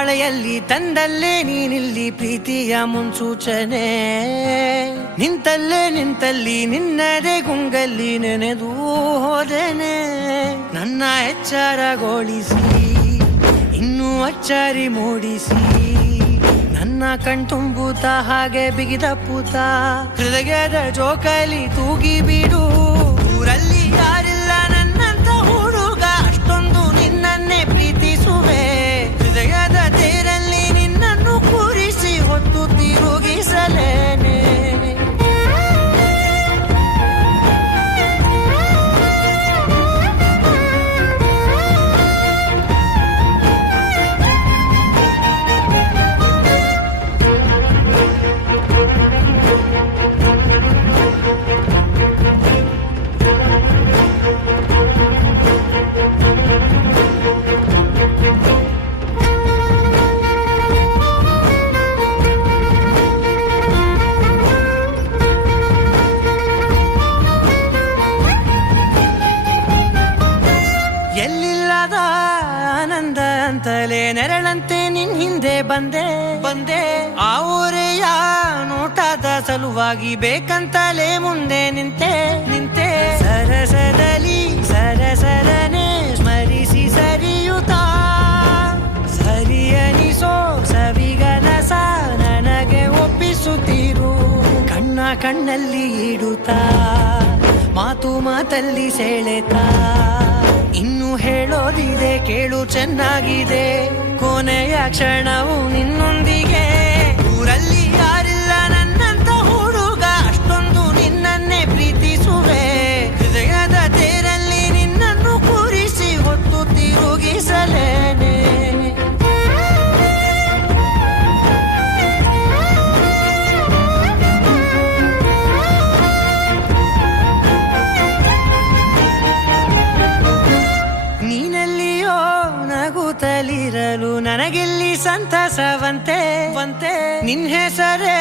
ಮಳೆಯಲ್ಲಿ ತಂದಲ್ಲೇ ನೀನಿಲ್ಲಿ ಪ್ರೀತಿಯ ಮುನ್ಸೂಚನೆ. ನಿಂತಲ್ಲಿ ನಿನ್ನದೇ ಗುಂಗಲ್ಲಿ ನೆನೆದು ಹೋದೆನೆ. ನನ್ನ ಎಚ್ಚರಗೊಳಿಸಿ ಇನ್ನೂ ಅಚ್ಚರಿ ಮೂಡಿಸಿ, ನನ್ನ ಕಣ್ತುಂಬುತ್ತ ಹಾಗೆ ಬಿಗಿದ ಪೂತ ಹೃದಯದ ಜೋಕಾಲಿ ತೂಗಿ ಬಿಡು. ಊರಲ್ಲಿ ಯಾರಿಲ್ಲ ನನ್ನಂತ ಹುಡುಗ, ಅಷ್ಟೊಂದು ನಿನ್ನನ್ನೇ ಪ್ರೀತಿಸುವೆ. ಹೃದಯದ ತೇರಲ್ಲಿ ನಿನ್ನನ್ನು ಕೂರಿಸಿ ಹೊತ್ತು ತಿರುಗಿಸಲೇನೆ. ಎಲ್ಲಿಲ್ಲದ ಆನಂದ ಅಂತಲೇ ನೆರಳಂತೆ ನಿನ್ ಹಿಂದೆ ಬಂದೆ. ಆ ಊರೆಯ ನೋಟದ ಸಲುವಾಗಿ ಬೇಕಂತಲೇ ಮುಂದೆ ನಿಂತೆ. ಸರಸರನೆ ಸ್ಮರಿಸಿ ಸರಿಯುತ್ತಾ, ಸರಿಯನಿಸೋ ಸವಿಗನಸ ನನಗೆ ಒಪ್ಪಿಸುತ್ತೀರು. ಕಣ್ಣಲ್ಲಿ ಇಡುತ್ತಾ, ಮಾತಲ್ಲಿ ಸೆಳೆತಾ, ಇನ್ನು ಹೇಳೋದಿದೆ ಕೇಳು ಚೆನ್ನಾಗಿದೆ. ಕೊನೆಯ ಕ್ಷಣವು ನಿನ್ನೊಂದಿಗೆ. ಊರಲ್ಲಿ ಯಾರಿಲ್ಲ ನನ್ನಂತ ಹುಡುಗ, ಅಷ್ಟೊಂದು ನಿನ್ನನ್ನೇ ಪ್ರೀತಿಸುವೆ. ಹೃದಯದ ತೇರಲ್ಲಿ ನಿನ್ನನ್ನು ಕೂರಿಸಿ ಹೊತ್ತು ತಿರುಗಿಸಲೇನೆ. ನೀನೆಲ್ಲಿಯೋ ನಗುತ್ತಲಿರಲು ನನಗೆಲ್ಲಿ ಸಂತಸವಂತೆ. ನಿನ್ ಹೆಸರೇ